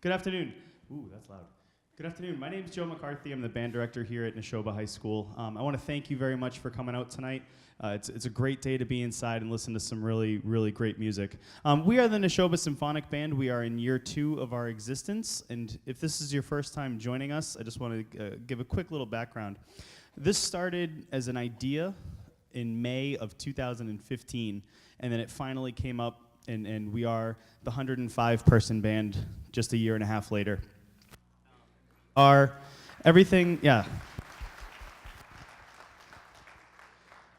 Good afternoon. Ooh, that's loud. Good afternoon. My name is Joe McCarthy. I'm the band director here at Nashoba High School. I want to thank you very much for coming out tonight. It's a great day to be inside and listen to some really, really great music. We are the Nashoba Symphonic Band. We are in year 2 of our existence. And if this is your first time joining us, I just want to give a quick little background. This started as an idea in May of 2015, and then it finally came up, and we are the 105-person band just a year and a half later. Everything, yeah.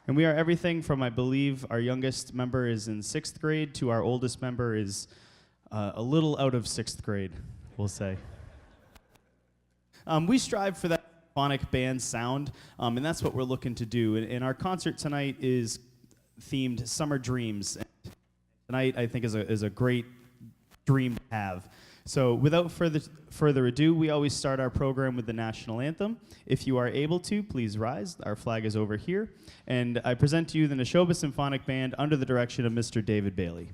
And we are everything from, I believe, our youngest member is in 6th grade to our oldest member is a little out of 6th grade, we'll say. We strive for that symphonic band sound, and that's what we're looking to do. And our concert tonight is themed Summer Dreams. And tonight, I think, is a great dream to have. So without further ado, we always start our program with the national anthem. If you are able to, please rise. Our flag is over here. And I present to you the Nashoba Symphonic Band under the direction of Mr. David Bailey.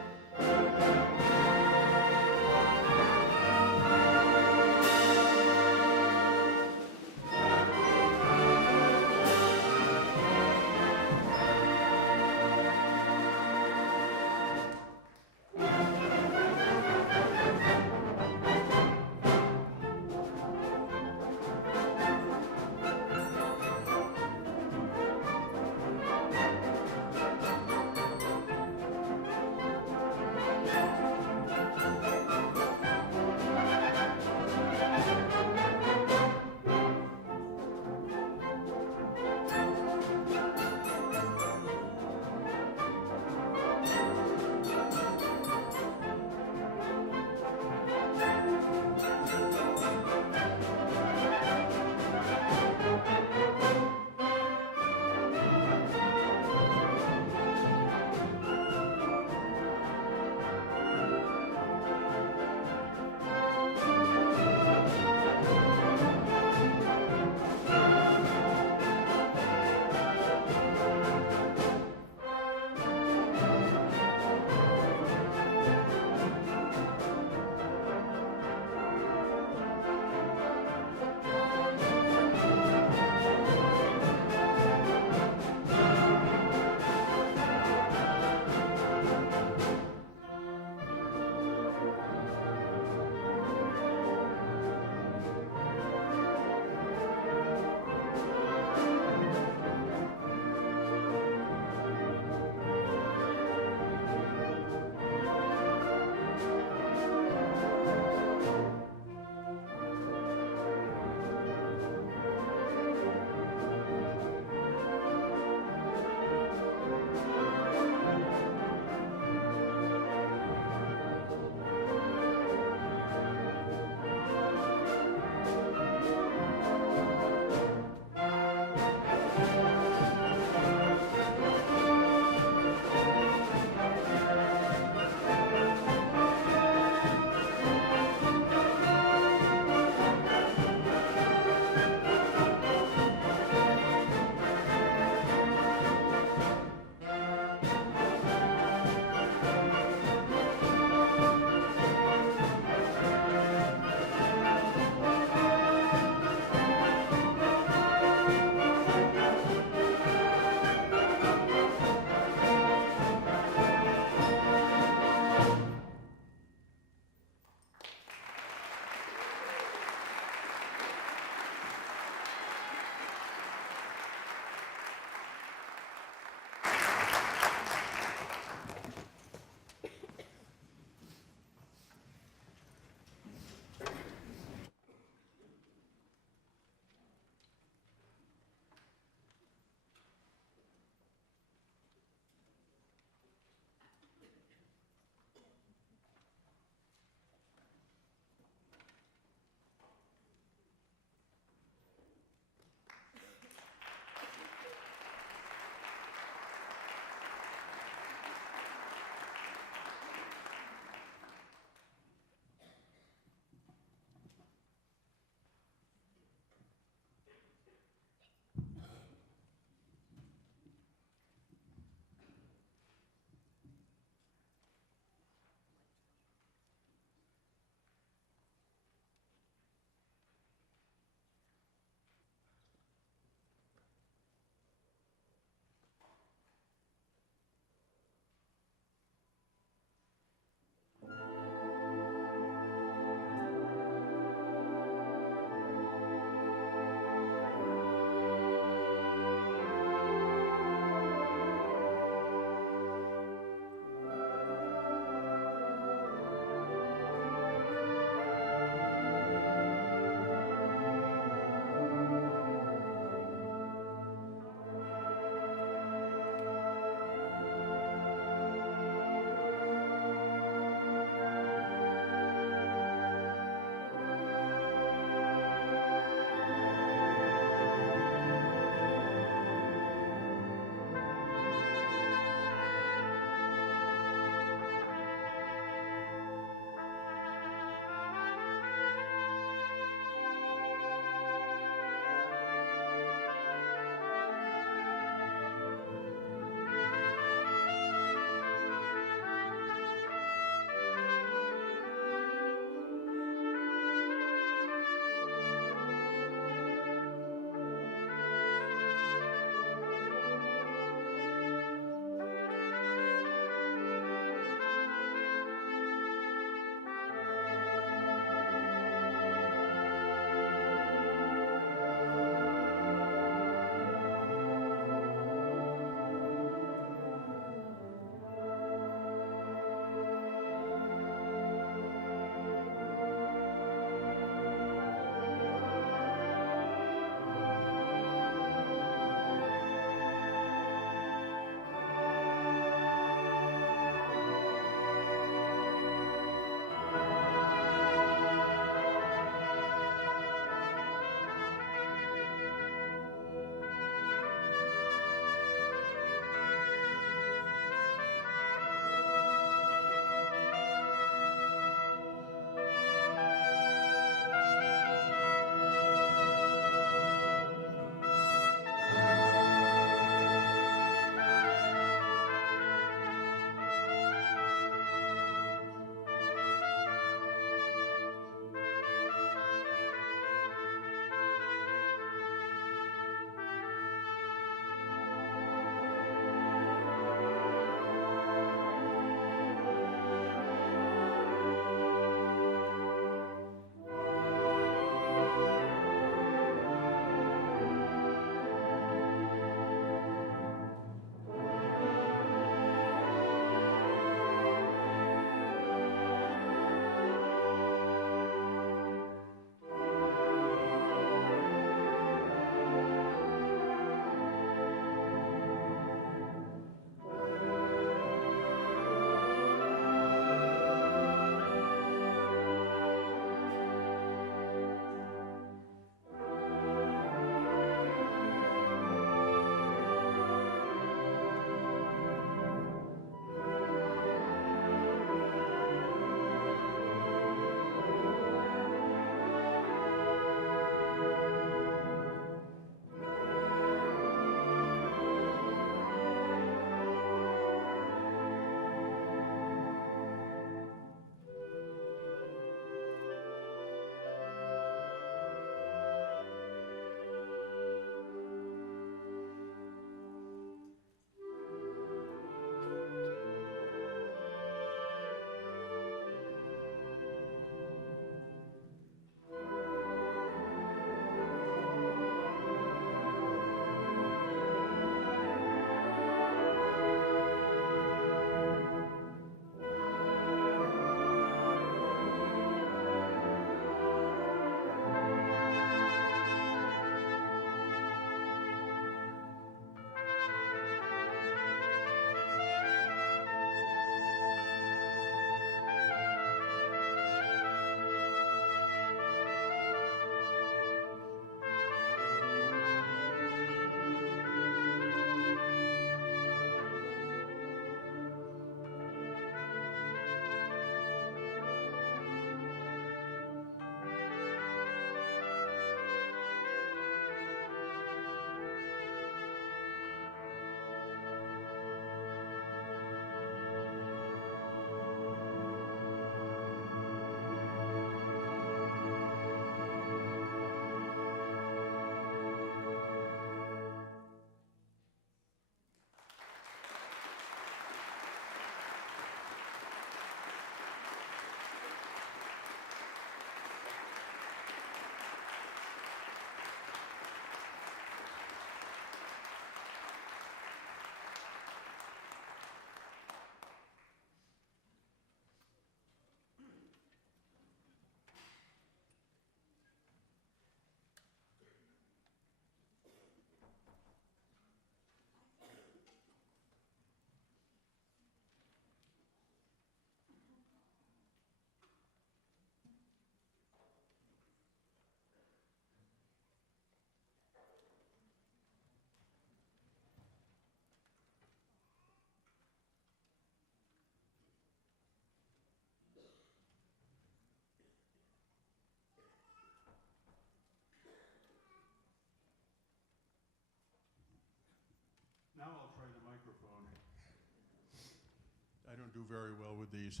do very well with these.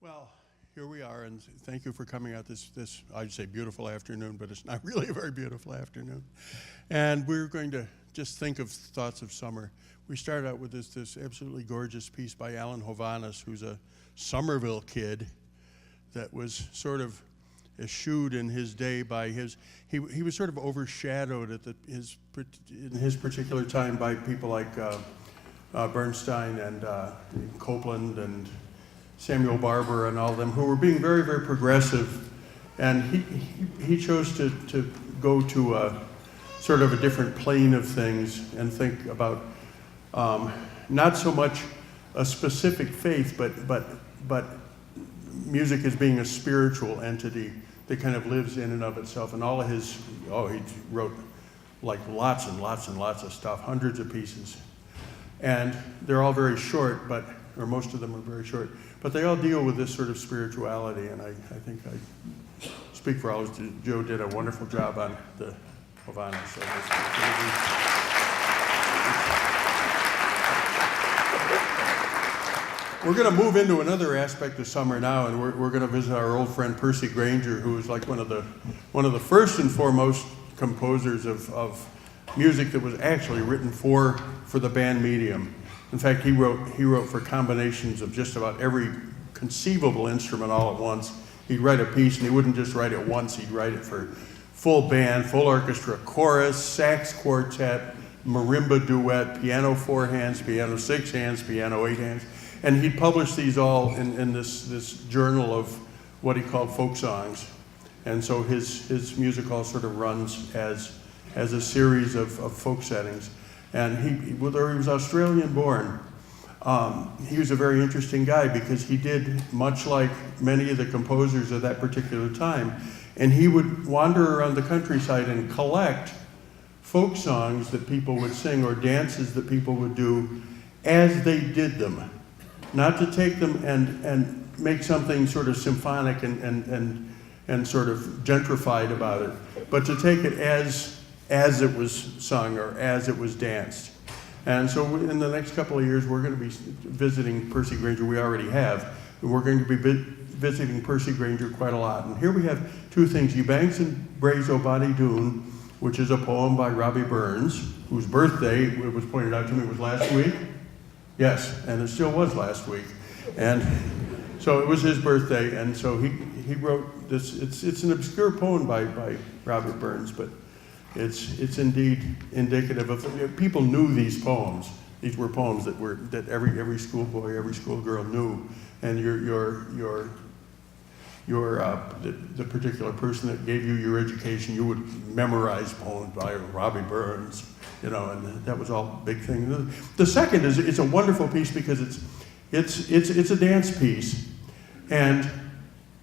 Well, here we are, and thank you for coming out this I'd say beautiful afternoon, but it's not really a very beautiful afternoon. And we're going to just think of thoughts of summer. We started out with this absolutely gorgeous piece by Alan Hovhannes, who's a Somerville kid that was sort of eschewed in his day by he was sort of overshadowed at in his particular time by people like Bernstein and Copeland and Samuel Barber and all of them, who were being very, very progressive. And he chose to go to a sort of a different plane of things and think about not so much a specific faith, but music as being a spiritual entity that kind of lives in and of itself. And all of his, he wrote like lots and lots and lots of stuff, hundreds of pieces. And they're all very short, or most of them are very short, but they all deal with this sort of spirituality. And I think I speak for all of us. Joe did a wonderful job on the Havana. So we're going to move into another aspect of summer now, and we're going to visit our old friend Percy Grainger, who is like one of the first and foremost composers of music that was actually written for the band medium. In fact, he wrote for combinations of just about every conceivable instrument all at once. He'd write a piece, and he wouldn't just write it once. He'd write it for full band, full orchestra, chorus, sax quartet, marimba duet, piano 4 hands, piano 6 hands, piano 8 hands. And he published these all in this journal of what he called folk songs. And so his music all sort of runs as a series of folk settings. And whether he was Australian born, he was a very interesting guy because he did much like many of the composers of that particular time. And he would wander around the countryside and collect folk songs that people would sing or dances that people would do as they did them. Not to take them and make something sort of symphonic and sort of gentrified about it, but to take it as it was sung or as it was danced. And so in the next couple of years, we're going to be visiting Percy Grainger. We already have. And we're going to be visiting Percy Grainger quite a lot. And here we have two things. Eubanks and Bray's O Body Doon, which is a poem by Robbie Burns, whose birthday, it was pointed out to me, was last week. Yes, and it still was last week. And so it was his birthday, and so he wrote this. It's an obscure poem by Robert Burns, but it's indeed indicative of, people knew these poems. These were poems that every schoolboy, every schoolgirl knew. And the particular person that gave you your education, you would memorize poems by Robbie Burns, and that was all a big thing. The second is, it's a wonderful piece because it's a dance piece, and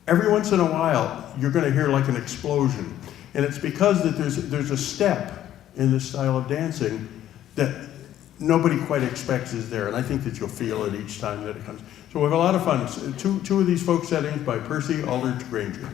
every once in a while you're going to hear like an explosion, and it's because that there's a step in this style of dancing that nobody quite expects is there, and I think that you'll feel it each time that it comes. So we have a lot of fun. Two of these folk settings by Percy Aldrich Grainger.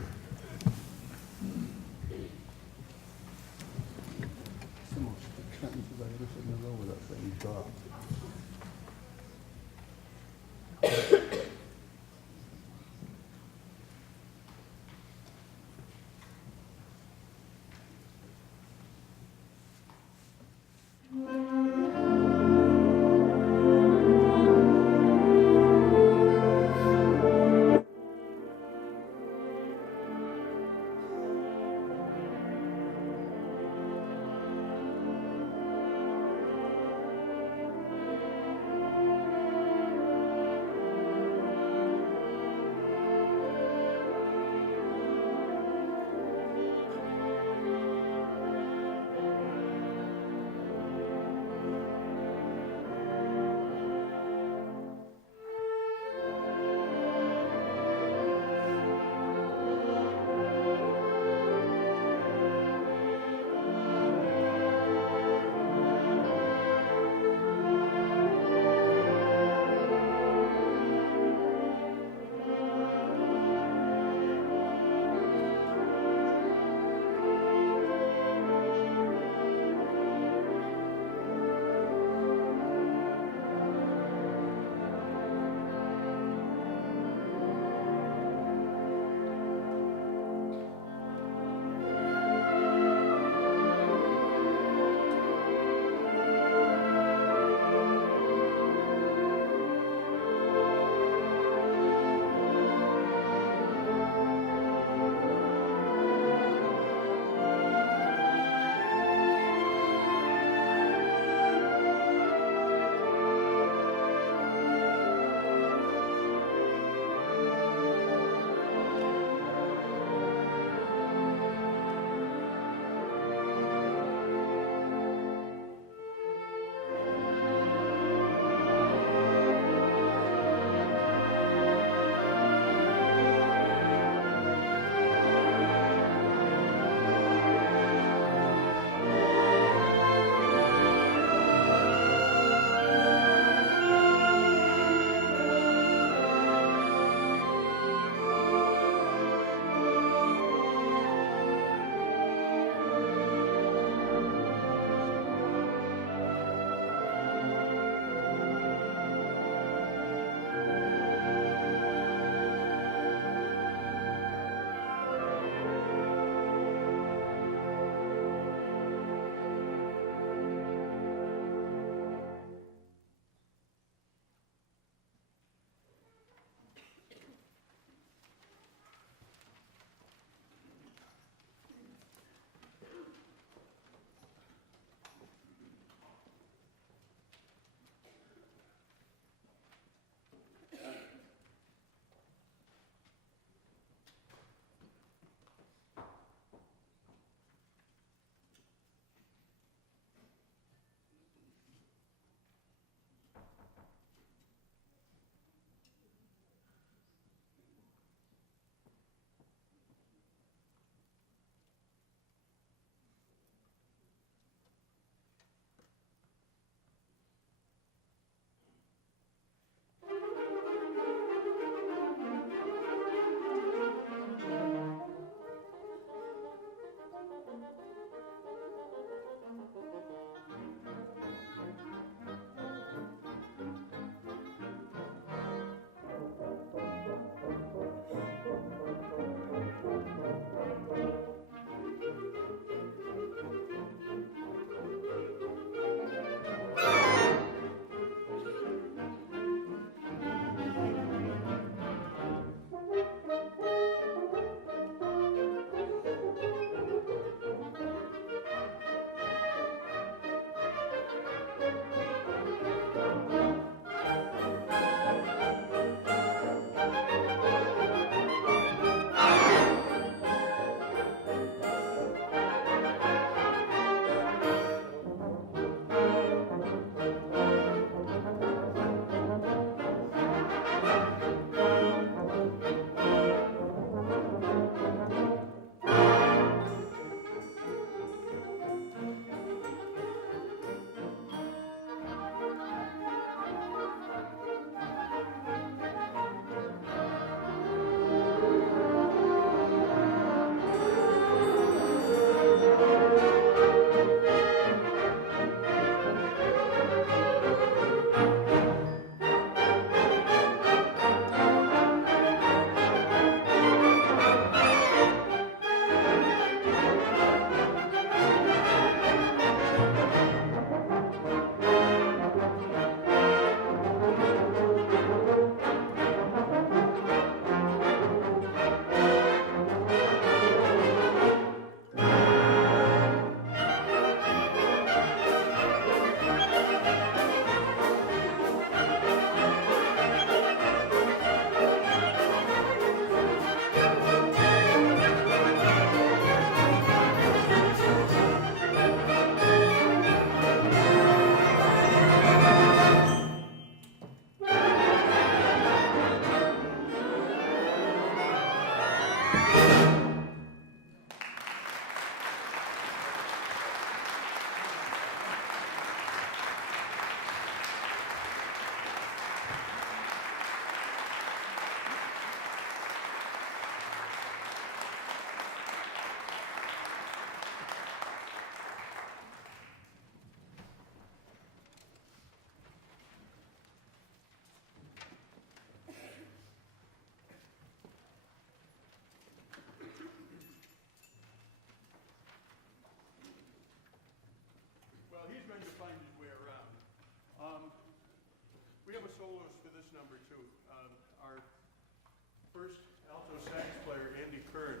First alto sax player, Andy Kern,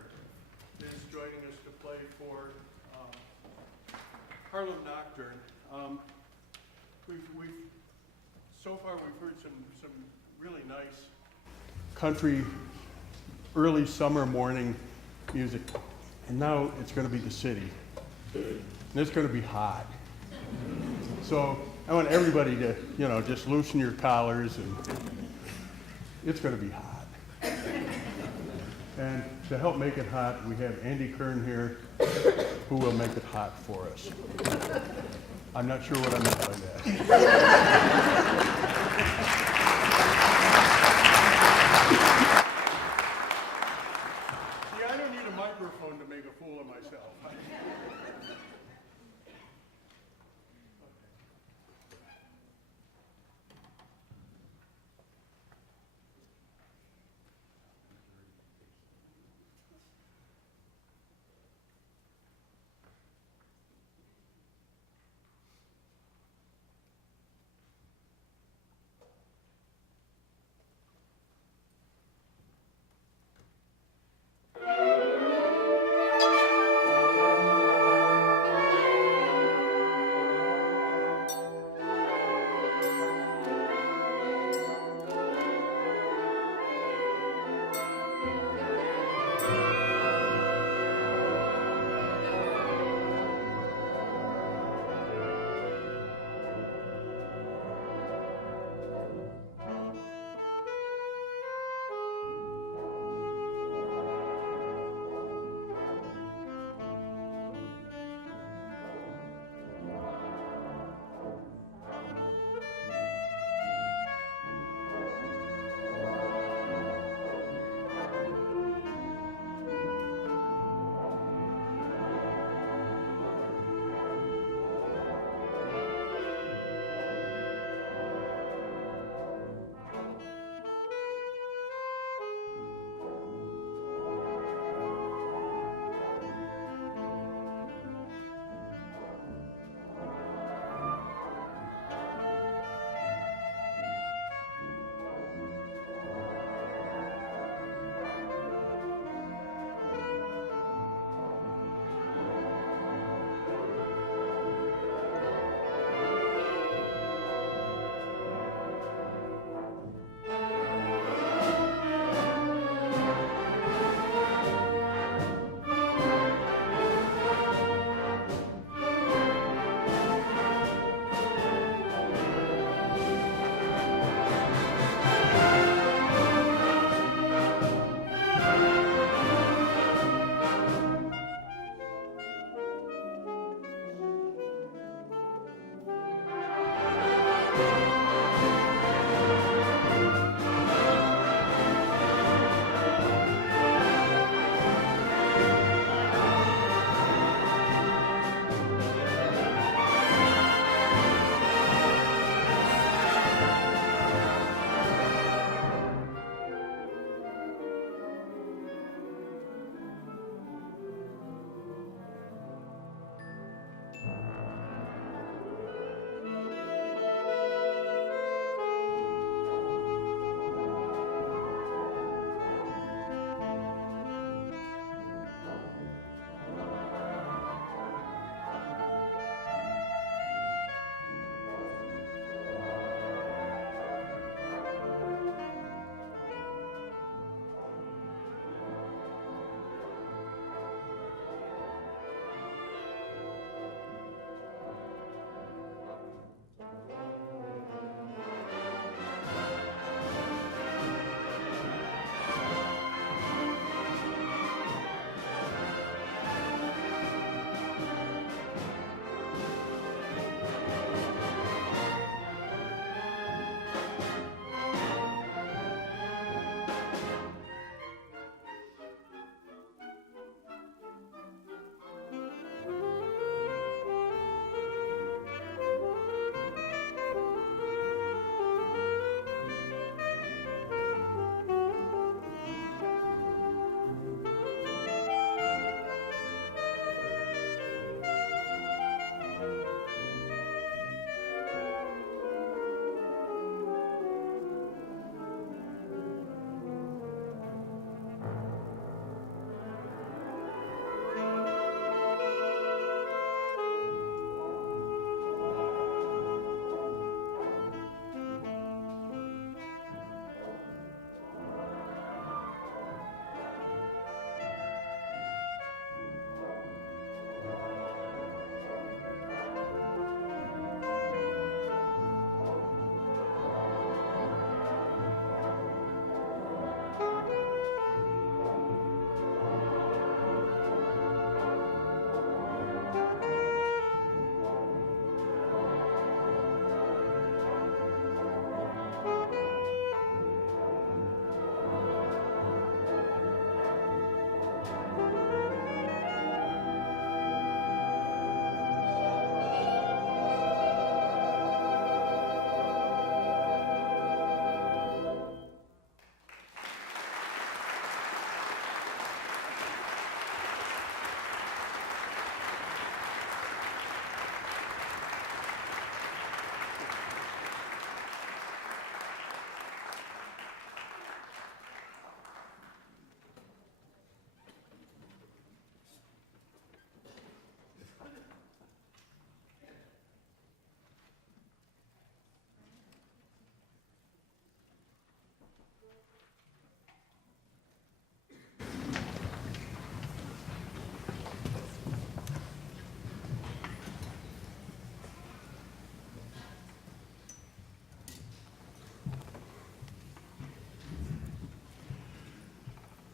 is joining us to play for Harlem Nocturne. So far we've heard some really nice country early summer morning music, and now it's going to be the city, and it's going to be hot. So I want everybody to, just loosen your collars, and it's going to be hot. And to help make it hot, we have Andy Kern here, who will make it hot for us. I'm not sure what I meant by that. See, I don't need a microphone to make a fool of myself.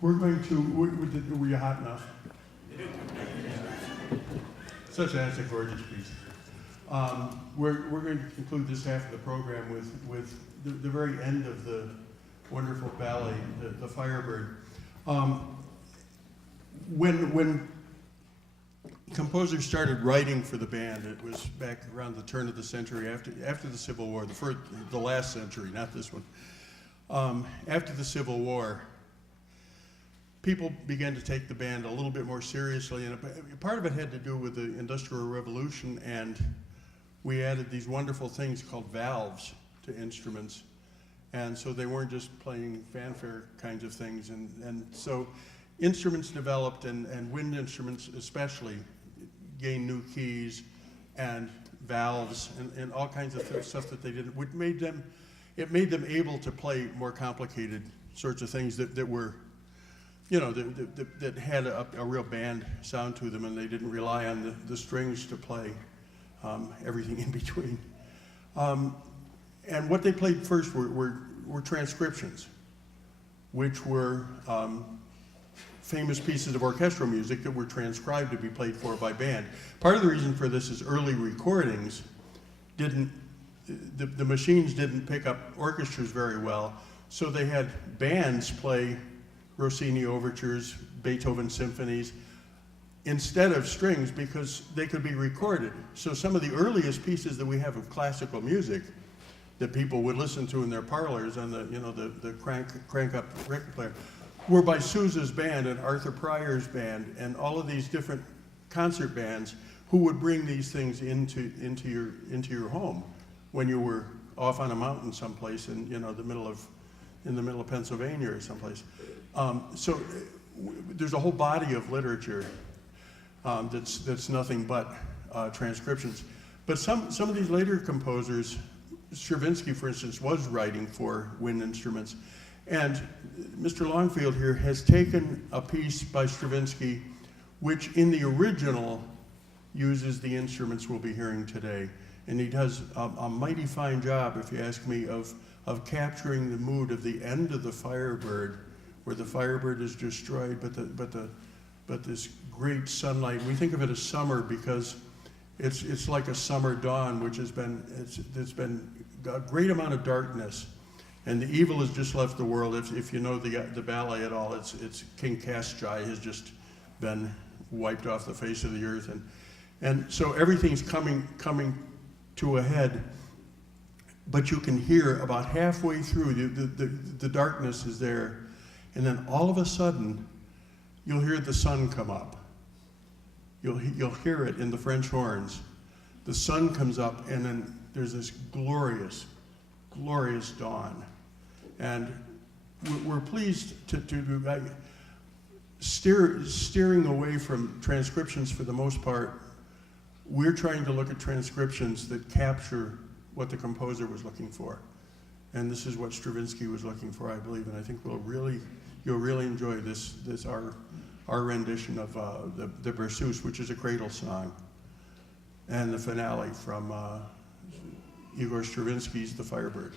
We're going to, were you hot enough? Such as a gorgeous piece. We're going to conclude this half of the program with the very end of the wonderful ballet, the Firebird. When composers started writing for the band, it was back around the turn of the century, after the Civil War, the last century, not this one. After the Civil War, people began to take the band a little bit more seriously, and part of it had to do with the Industrial Revolution, and we added these wonderful things called valves to instruments, and so they weren't just playing fanfare kinds of things, and so instruments developed, and wind instruments especially gained new keys and valves and all kinds of stuff that they did, which made them able to play more complicated sorts of things that were, you know, that had a real band sound to them, and they didn't rely on the strings to play everything in between. And what they played first were transcriptions, which were famous pieces of orchestral music that were transcribed to be played for by band. Part of the reason for this is early recordings the machines didn't pick up orchestras very well, so they had bands play Rossini overtures, Beethoven symphonies, instead of strings, because they could be recorded. So some of the earliest pieces that we have of classical music that people would listen to in their parlors on the crank up record player were by Sousa's band and Arthur Pryor's band and all of these different concert bands who would bring these things into your home when you were off on a mountain someplace in the middle of Pennsylvania or someplace. So there's a whole body of literature that's nothing but transcriptions. But some of these later composers, Stravinsky, for instance, was writing for wind instruments. And Mr. Longfield here has taken a piece by Stravinsky, which in the original uses the instruments we'll be hearing today. And he does a mighty fine job, if you ask me, of capturing the mood of the end of the Firebird, where the Firebird is destroyed, but this great sunlight. We think of it as summer because it's like a summer dawn, which has been a great amount of darkness, and the evil has just left the world. If you know the ballet at all, it's King Kasjai has just been wiped off the face of the earth, and so everything's coming to a head. But you can hear about halfway through the darkness is there, and then all of a sudden you'll hear the sun come up. You'll hear it in the French horns. The sun comes up, and then there's this glorious, glorious dawn. And we're pleased to steering away from transcriptions for the most part. We're trying to look at transcriptions that capture what the composer was looking for. And this is what Stravinsky was looking for, I believe, and I think you'll really enjoy this our rendition of the Berceuse, which is a cradle song, and the finale from Igor Stravinsky's The Firebird.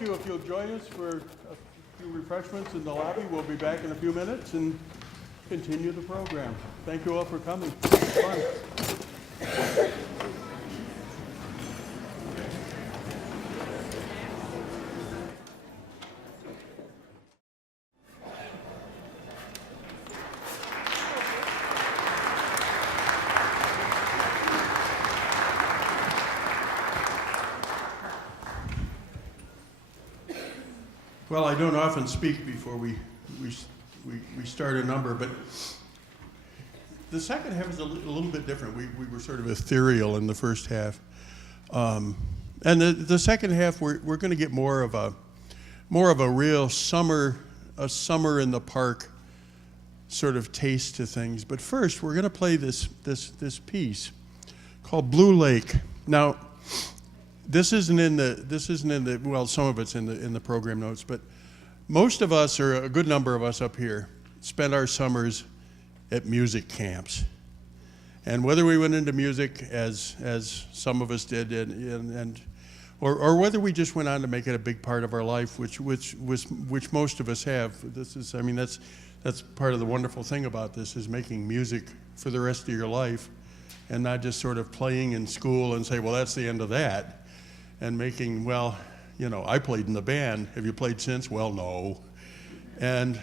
thank you. If you'll join us for a few refreshments in the lobby, we'll be back in a few minutes and continue the program. Thank you all for coming. It was fun. Well, I don't often speak before we start a number, but the second half is a little bit different. We were sort of ethereal in the first half, and the second half we're going to get more of a real summer in the park sort of taste to things. But first, we're going to play this piece called Blue Lake. Now, This isn't in the well, some of it's in the program notes, but most of us, or a good number of us up here, spend our summers at music camps. And whether we went into music as some of us did, or whether we just went on to make it a big part of our life, which most of us have. That's part of the wonderful thing about this, is making music for the rest of your life, and not just sort of playing in school and say, well, that's the end of that. And making, well, I played in the band. Have you played since? Well, no. And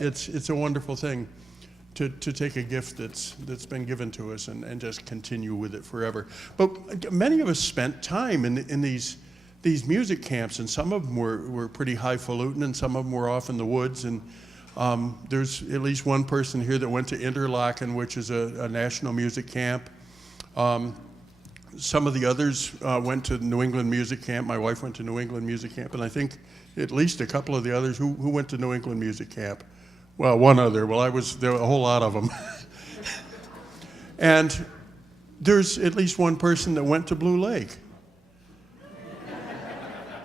it's a wonderful thing to take a gift that's been given to us and just continue with it forever. But many of us spent time in these music camps, and some of them were pretty highfalutin, and some of them were off in the woods. And there's at least one person here that went to Interlaken, which is a national music camp. Some of the others went to New England Music Camp. My wife went to New England Music Camp, and I think at least a couple of the others who went to New England Music Camp. Well, one other. Well, there were a whole lot of them. And there's at least one person that went to Blue Lake.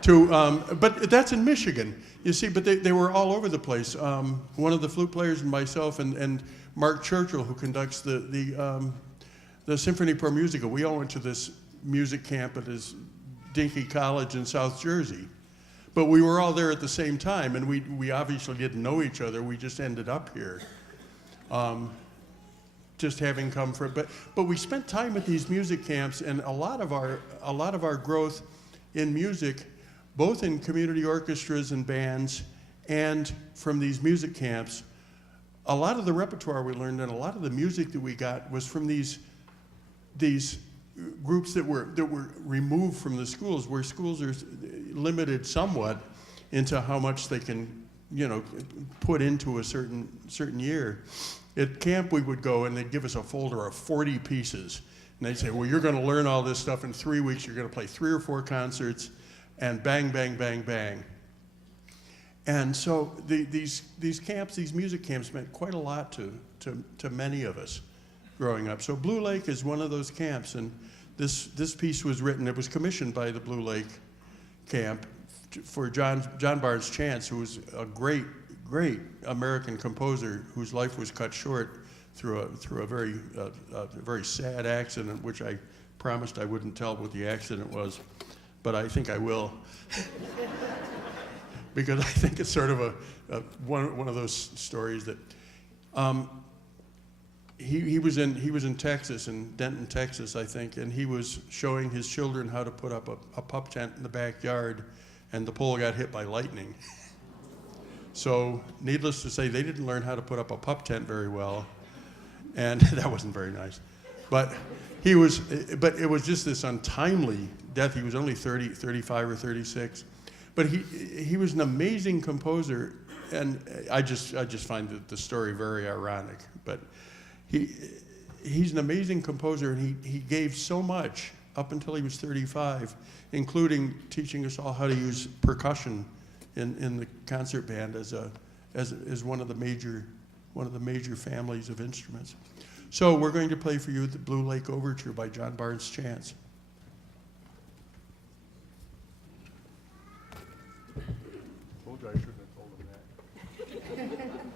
But that's in Michigan, you see. But they were all over the place. One of the flute players and myself and Mark Churchill, who conducts the Symphony Pro Musica, we all went to this music camp at his dinky college in South Jersey. But we were all there at the same time, and we obviously didn't know each other. We just ended up here, just having come for it. But we spent time at these music camps, and a lot of our growth in music, both in community orchestras and bands, and from these music camps, a lot of the repertoire we learned and a lot of the music that we got was from these groups that were removed from the schools, where schools are limited somewhat into how much they can, put into a certain year. At camp we would go and they'd give us a folder of 40 pieces, and they'd say, well, you're going to learn all this stuff in 3 weeks. You're going to play 3 or 4 concerts, and bang, bang, bang, bang. And so these camps, these music camps, meant quite a lot to many of us growing up. So Blue Lake is one of those camps, and this piece was written, it was commissioned by the Blue Lake camp for John Barnes Chance, who was a great American composer whose life was cut short through a very sad accident, which I promised I wouldn't tell what the accident was, but I think I will. Because I think it's sort of one of those stories that he was in Texas, in Denton, Texas, I think, and he was showing his children how to put up a pup tent in the backyard, and the pole got hit by lightning. So, needless to say, they didn't learn how to put up a pup tent very well, and that wasn't very nice. But it was just this untimely death. He was only 35 or 36. But he was an amazing composer, and I just find the story very ironic. But he's an amazing composer, and he gave so much up until he was 35, including teaching us all how to use percussion in the concert band as one of the major families of instruments. So we're going to play for you the Blue Lake Overture by John Barnes Chance. Told you I shouldn't have told him that.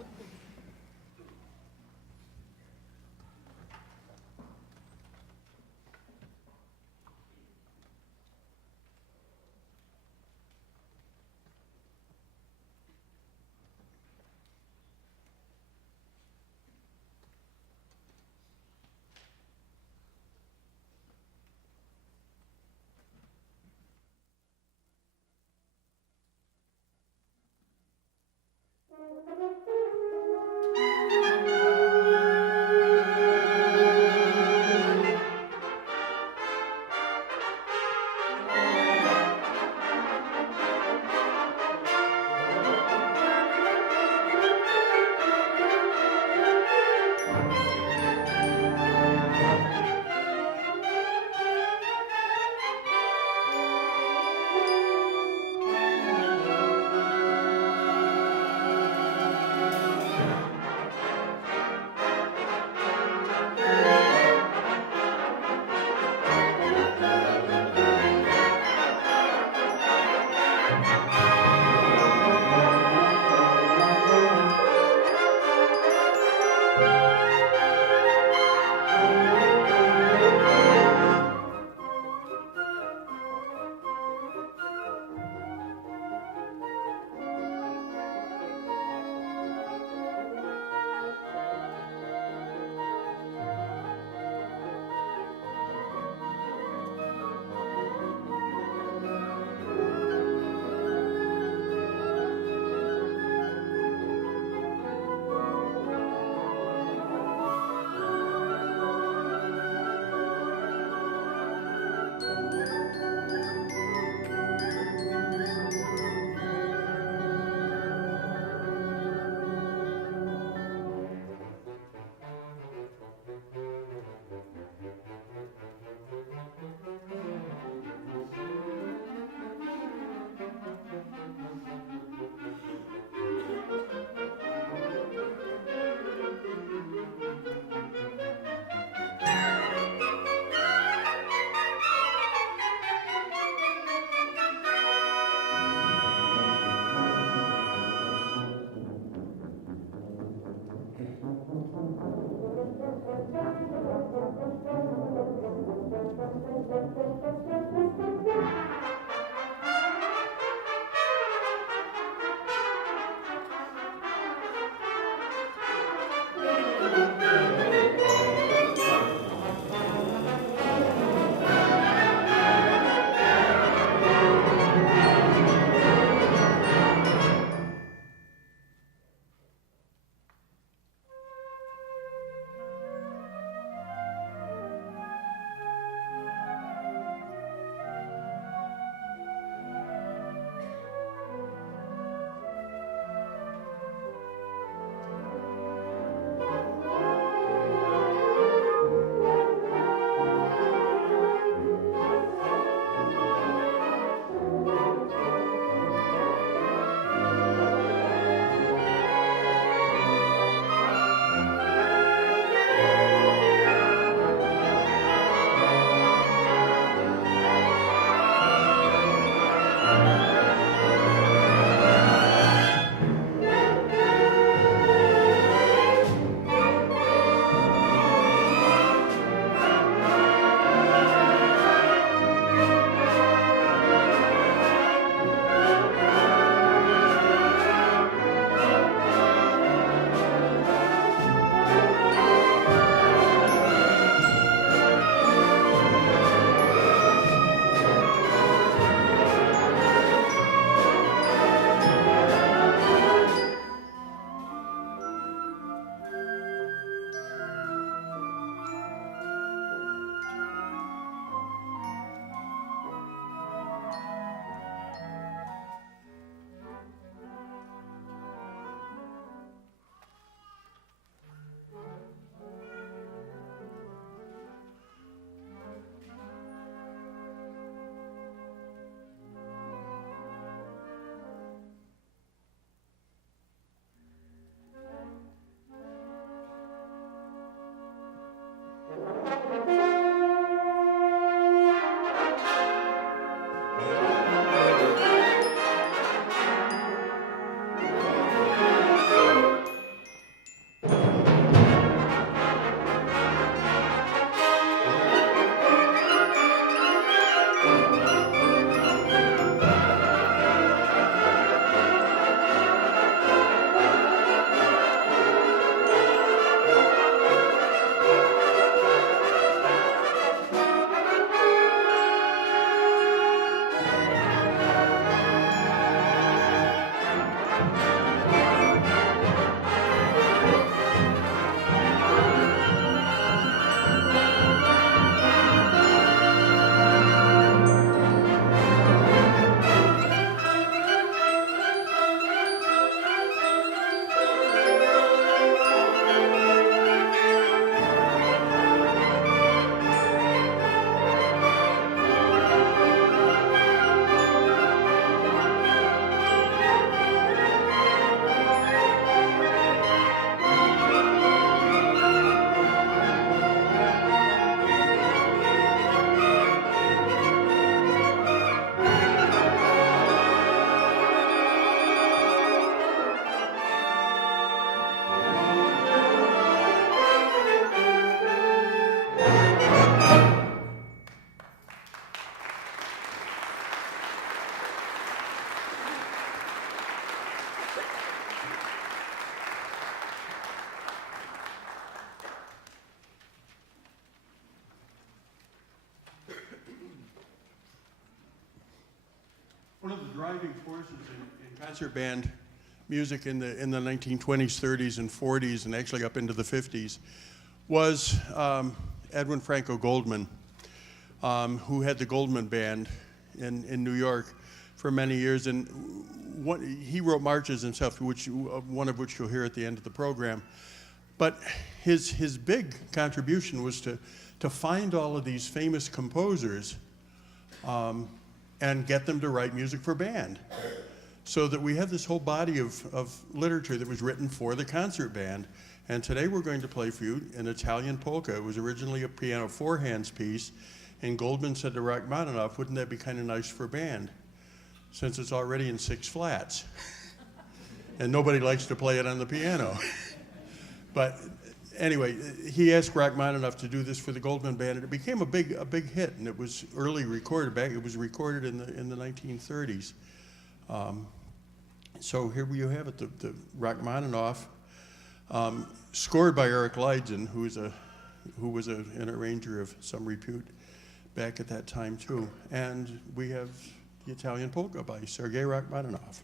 One of the driving forces in concert band music in the 1920s, 30s, and 40s, and actually up into the 50s, was Edwin Franco Goldman, who had the Goldman Band in New York for many years, and he wrote marches himself, one of which you'll hear at the end of the program. But his big contribution was to find all of these famous composers and get them to write music for band, so that we have this whole body of literature that was written for the concert band. And today we're going to play for you an Italian polka. It was originally a piano four-hands piece, and Goldman said to Rachmaninoff, wouldn't that be kind of nice for band, since it's already in 6 flats, and nobody likes to play it on the piano. But anyway, he asked Rachmaninoff to do this for the Goldman Band, and it became a big hit, and it was early recorded it was recorded in the 1930s. So here you have it, the Rachmaninoff Scored by Eric Leidson, who was an arranger of some repute back at that time too. And we have the Italian Polka by Sergei Rachmaninoff.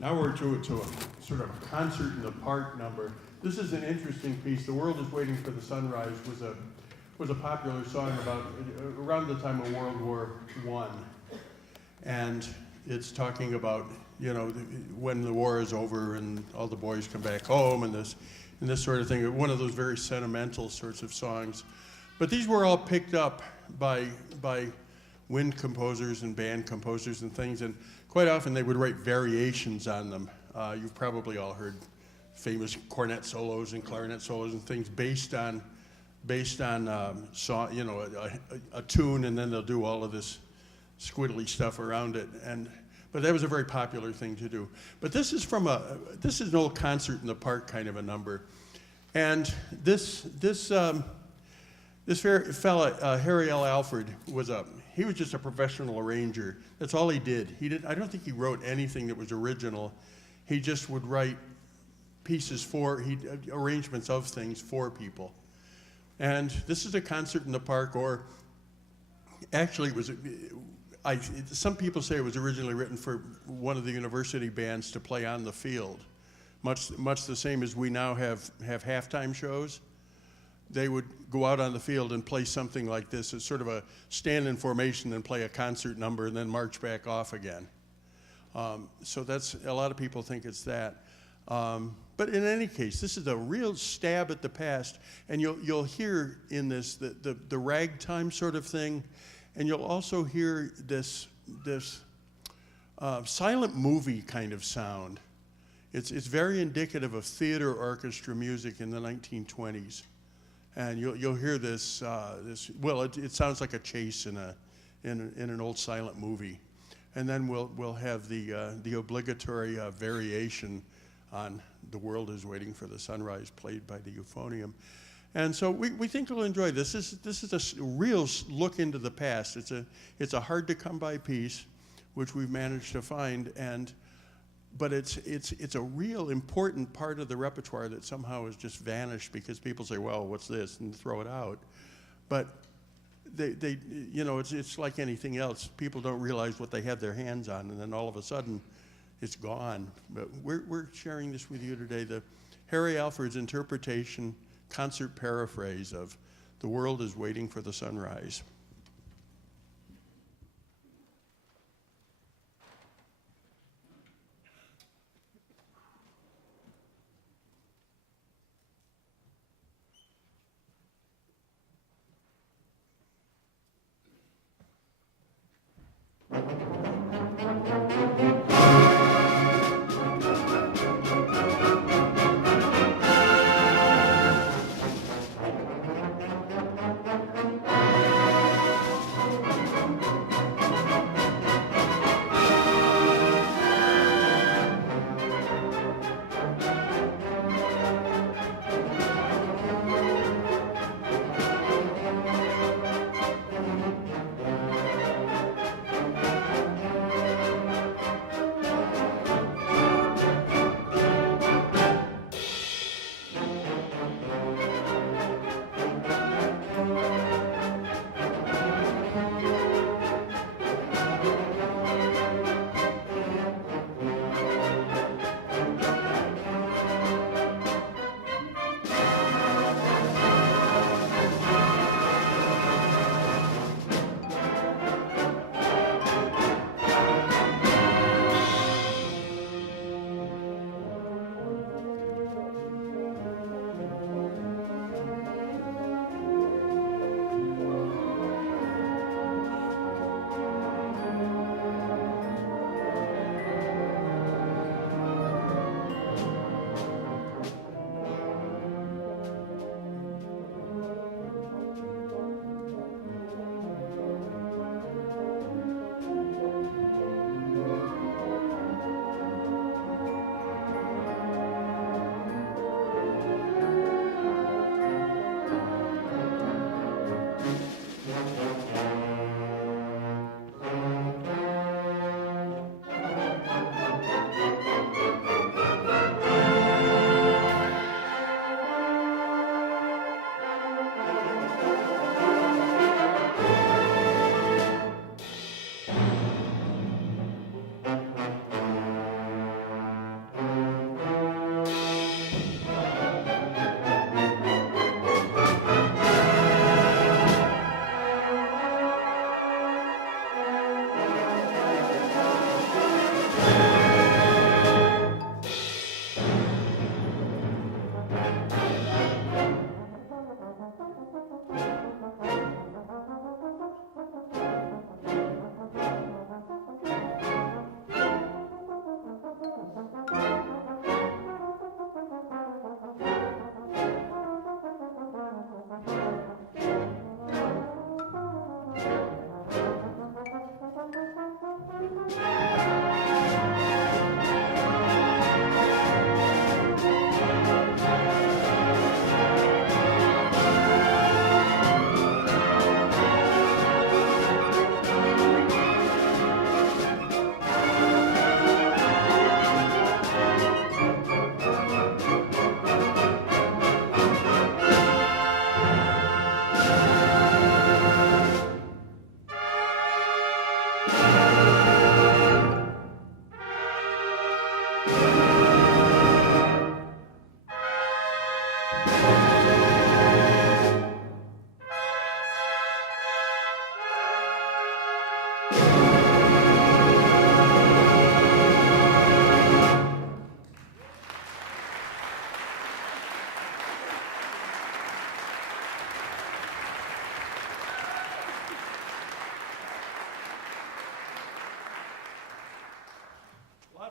Now we're to a sort of concert in the park number. This is an interesting piece. The World is Waiting for the Sunrise was a popular song about around the time of World War I. And it's talking about, you know, when the war is over and all the boys come back home and this sort of thing. One of those very sentimental sorts of songs. But these were all picked up by wind composers and band composers and things, and quite often they would write variations on them. You've probably all heard famous cornet solos and clarinet solos and things based on song, you know, a tune, and then they'll do all of this squiddly stuff around it. But that was a very popular thing to do. But this is an old concert in the park kind of a number, and this fella, Harry L. Alford, he was just a professional arranger. That's all he did. I don't think he wrote anything that was original. He just would write pieces arrangements of things for people. And this is a concert in the park, or actually some people say it was originally written for one of the university bands to play on the field, much the same as we now have halftime shows. They would go out on the field and play something like this. It's sort of a stand in formation and play a concert number and then march back off again. So that's, a lot of people think it's that. But in any case, this is a real stab at the past, and you'll hear in this the ragtime sort of thing, and you'll also hear this silent movie kind of sound. It's very indicative of theater orchestra music in the 1920s. And you'll hear this, it sounds like a chase in an old silent movie. And then we'll have the obligatory variation on "The World is Waiting for the Sunrise," played by the euphonium. And so we think you'll enjoy this. This is a real look into the past. It's a hard to come by piece, which we've managed to find, but it's a real important part of the repertoire that somehow has just vanished because people say, well, what's this, and throw it out. But it's like anything else. People don't realize what they have their hands on, and then all of a sudden, it's gone. But we're sharing this with you today, the Harry Alford's interpretation, concert paraphrase of "The World is Waiting for the Sunrise."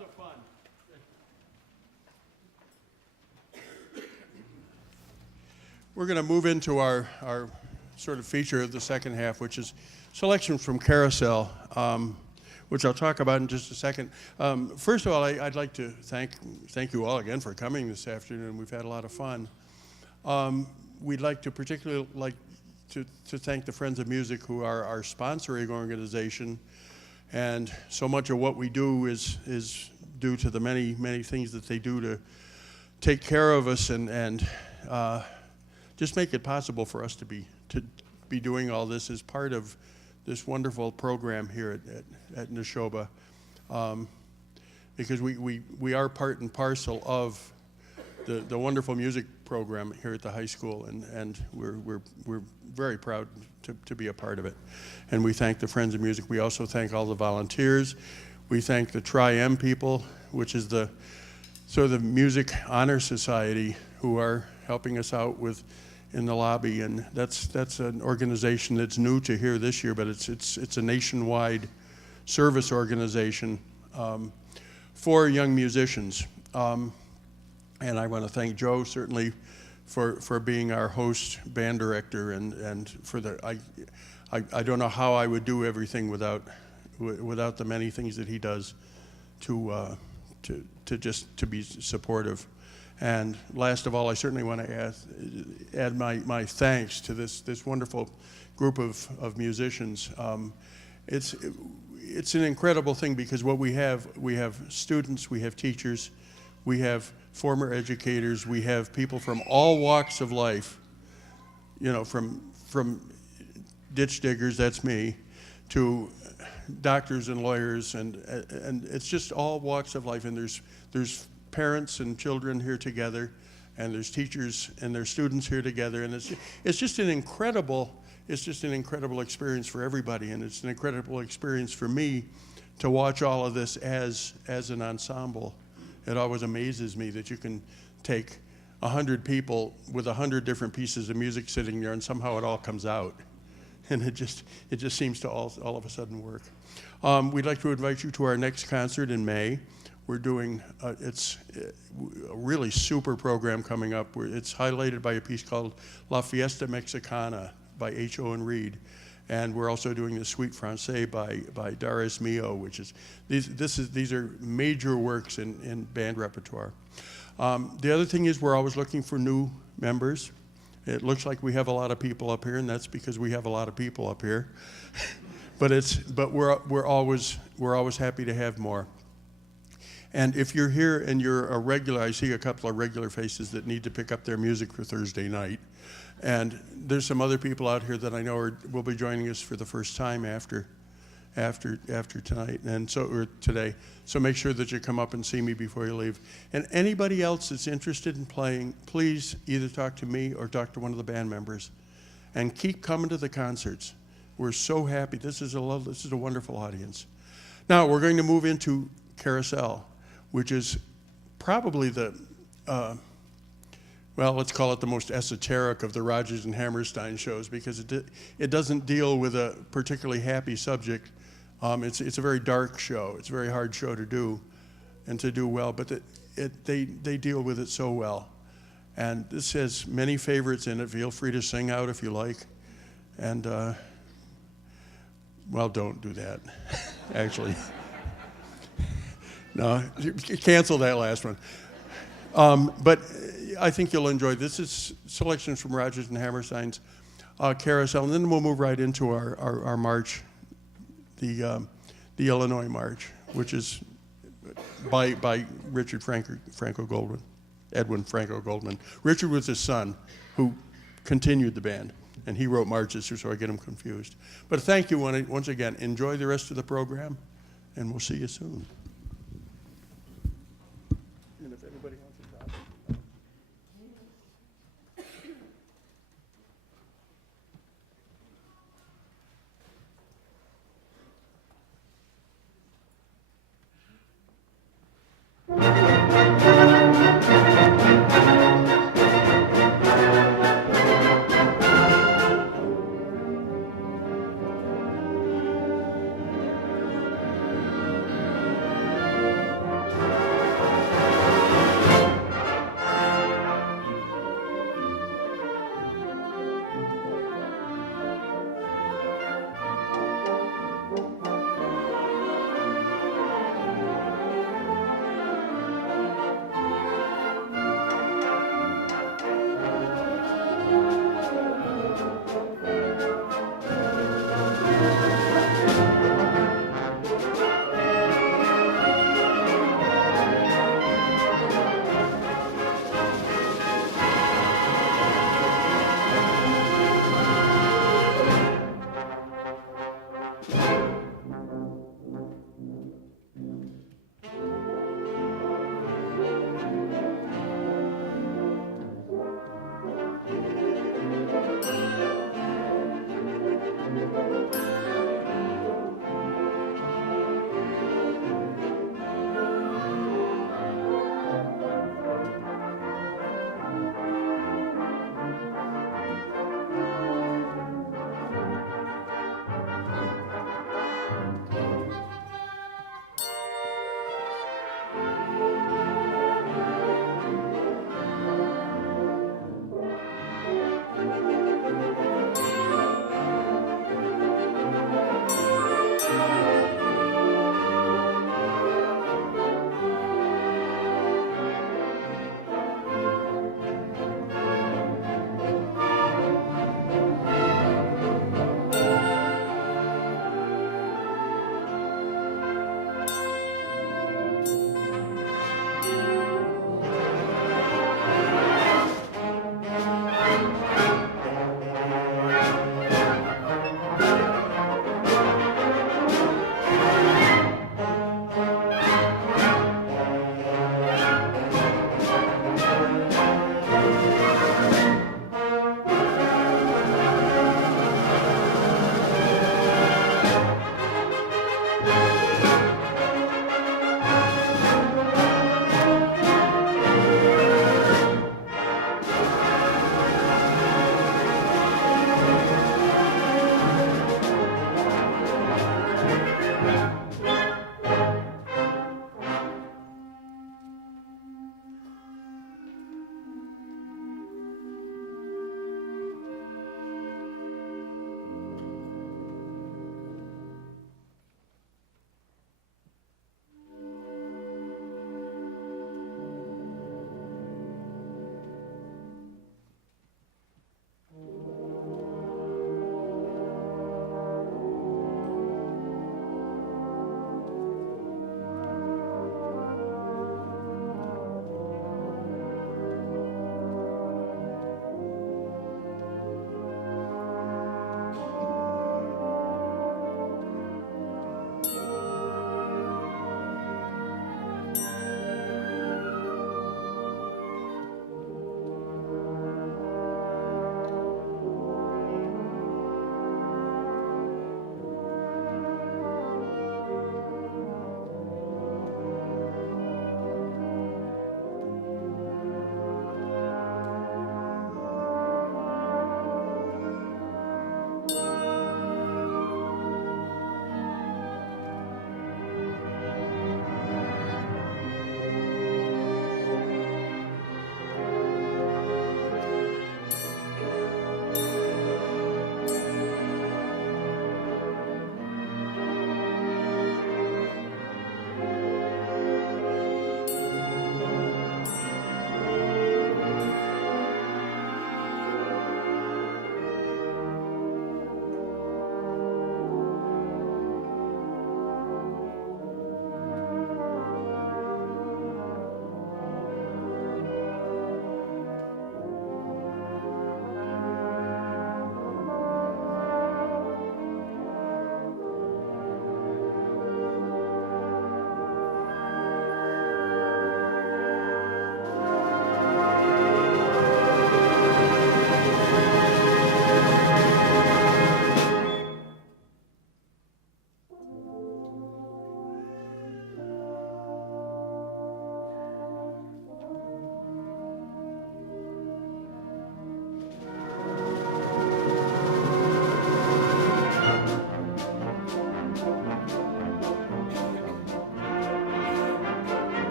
Lots of fun. We're going to move into our sort of feature of the second half, which is selections from Carousel, which I'll talk about in just a second. First of all, I'd like to thank you all again for coming this afternoon. We've had a lot of fun. We'd like to particularly to thank the Friends of Music, who are our sponsoring organization. And so much of what we do is due to the many, many things that they do to take care of us and just make it possible for us to be doing all this as part of this wonderful program here at Nashoba, because we are part and parcel of the wonderful music program here at the high school, and we're very proud to be a part of it. And we thank the Friends of Music. We also thank all the volunteers. We thank the Tri-M people, which is the Music Honor Society, who are helping us out in the lobby, and that's an organization that's new to here this year, but it's a nationwide service organization for young musicians. And I want to thank Joe certainly for being our host band director, and for I don't know how I would do everything without the many things that he does to be supportive. And last of all, I certainly want to add my thanks to this wonderful group of musicians. It's an incredible thing, because what we have students, we have teachers, we have former educators, we have people from all walks of life, from ditch diggers, that's me, to doctors and lawyers, and it's just all walks of life, and there's parents and children here together, and there's teachers and there's students here together, and it's just an incredible experience for everybody, and it's an incredible experience for me to watch all of this as an ensemble. It always amazes me that you can take 100 people with 100 different pieces of music sitting there, and somehow it all comes out, and it just seems to all of a sudden work. We'd like to invite you to our next concert in May. We're doing, it's a really super program coming up. It's highlighted by a piece called La Fiesta Mexicana by H. Owen Reed. And we're also doing the Suite Francais by Darius Milhaud, which is, these are major works in band repertoire. The other thing is we're always looking for new members. It looks like we have a lot of people up here, and that's because we have a lot of people up here. but we're always happy to have more. And if you're here and you're a regular, I see a couple of regular faces that need to pick up their music for Thursday night. And there's some other people out here that I know will be joining us for the first time after tonight, or today. So make sure that you come up and see me before you leave. And anybody else that's interested in playing, please either talk to me or talk to one of the band members. And keep coming to the concerts. We're so happy. This is a wonderful audience. Now we're going to move into Carousel, which is probably let's call it the most esoteric of the Rodgers and Hammerstein shows, because it doesn't deal with a particularly happy subject. It's a very dark show. It's a very hard show to do, and to do well, but they deal with it so well. And this has many favorites in it. Feel free to sing out if you like. And, don't do that, actually. No, cancel that last one. But I think you'll enjoy this. Is selections from Rodgers and Hammerstein's Carousel, and then we'll move right into our march, the Illinois March, which is by Richard Franco Goldman, Edwin Franco Goldman. Richard was his son, who continued the band, and he wrote marches, so I get them confused. But thank you once again. Enjoy the rest of the program, and we'll see you soon. And if anybody wants to talk.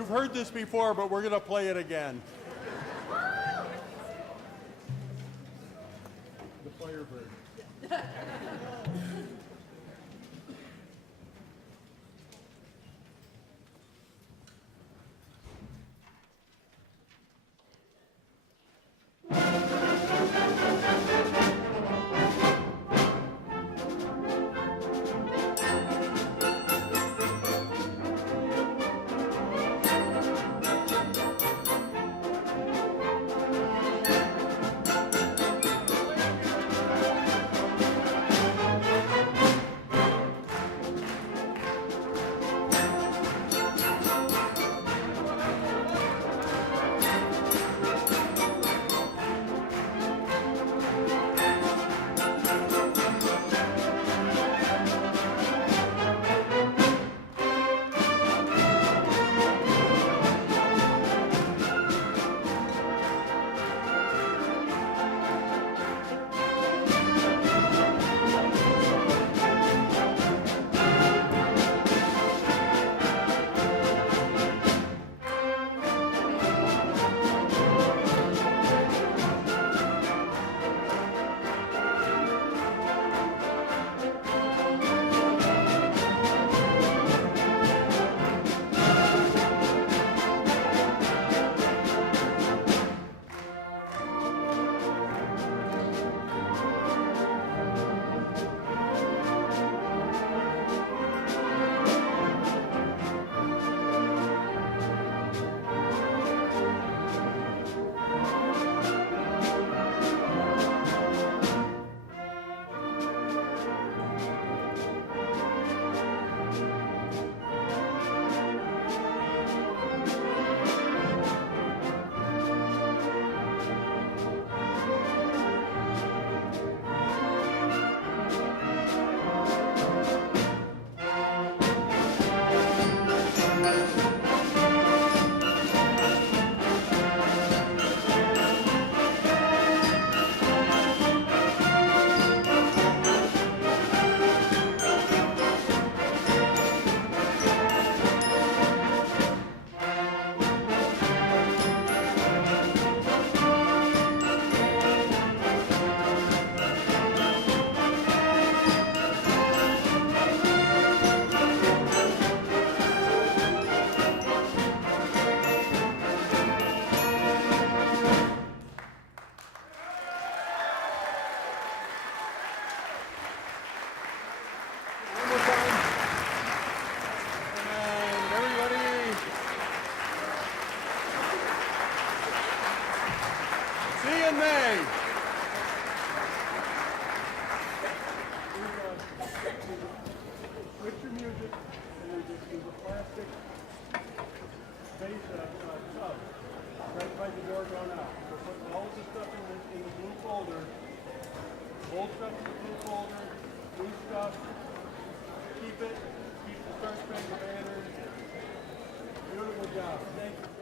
You've heard this before, but we're going to play it again. The Firebird. In May. Switch your music and then just use a plastic base tub right by the door going out. So put all of the stuff in the blue folder. Old stuff in the blue folder. New stuff. Keep it. Keep the Star Spangled Banner. Beautiful job. Thank you.